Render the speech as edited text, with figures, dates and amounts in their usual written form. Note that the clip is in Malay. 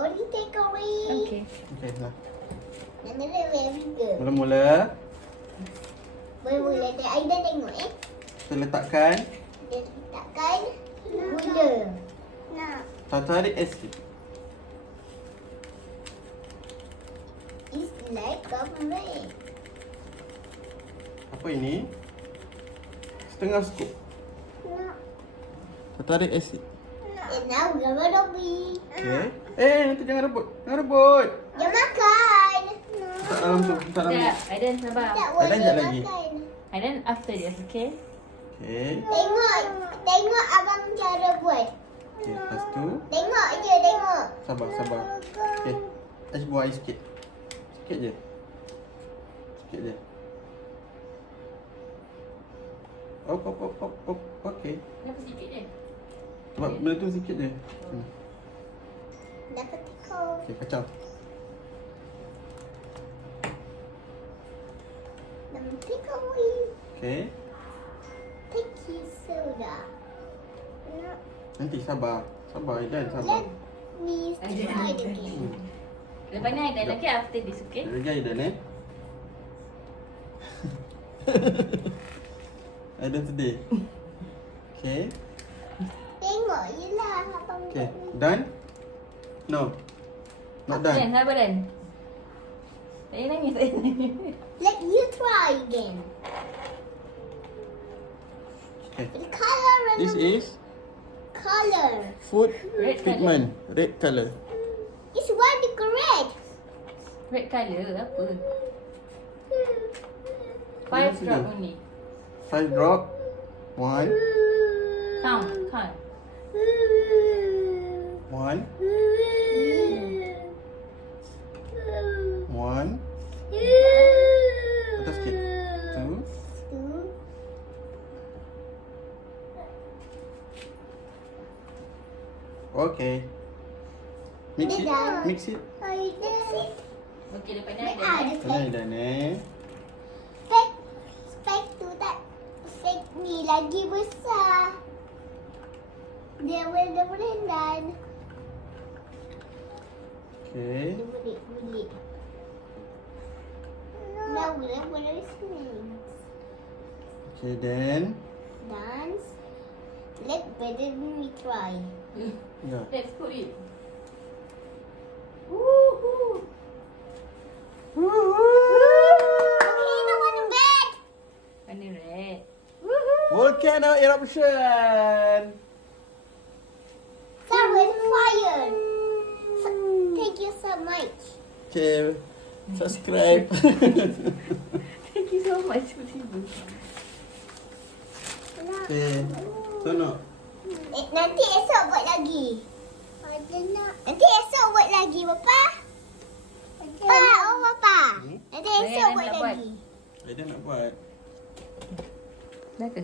Only take away. Okay. Okay, nah. Nak very good. Mula-mula, Mula-mula Aida tengok kita letakkan Dia letakkan gula. Nak. tartaric acid. It's like government. Apa ini? Setengah scoop Nak. tartaric acid. Now we're gonna be. Okay. Nanti jangan rebut. Jangan rebut. Jangan makan. Tak dalam tu. Tak dalam. Sekejap. Aiden sabar. Tak Aida boleh sekejap lagi. makan. Aiden after this, okay? Okay. Tengok abang cara buat. Okay, lepas tu. Tengok je, tengok. Sabar. Okay. Ais buat air sikit. Sikit je. Sikit je. Op. Okay. Kenapa sikit je? Sebab benda tu sikit je. Dapat tikau. Okay, kacau. Dapat tikau we. Okay. Take soda. Nak. Nanti sabar. Sabar, Aidan, Let sabar. me try it again. Lepas ni Aiden lagi after this, okay? Lagi Aidan, Aidan sedih. Okay. Tengok je lah abang Okay. buat ni. Done? No. Not Dan, done. sabar Dan. Tak payah nangis, tak payah nangis. Let you try again. Okay. The color and This the is color. food Red pigment. Red color. It's one correct. Red colour, apa? 5 Yes, drop yes. only. 5 drop. 1. Count. 1. 1. Atas sikit. 2. Okay. Mix it. Dah. Mix it. Okay, lepas ni Ada Aiden. Mana Aidan, spek tu tak. Spek ni lagi besar. Dia boleh dan. Okay. Dia boleh. Now boleh sing. Okay, then. Dance. Let better me try. Yeah. Let's put it. Woohoo! Okay, no one bed. Warna red. Volcano eruption. Someone fire. Thank you so much. Okay. Subscribe. Thank you so much. Tiba-tiba. Okay. Tolong. Nanti esok buat lagi. Nanti esok buat lagi, Bapa. Bapa. Nanti esok Saya buat nak buat. lagi. Aidan nak buat. Dah ke?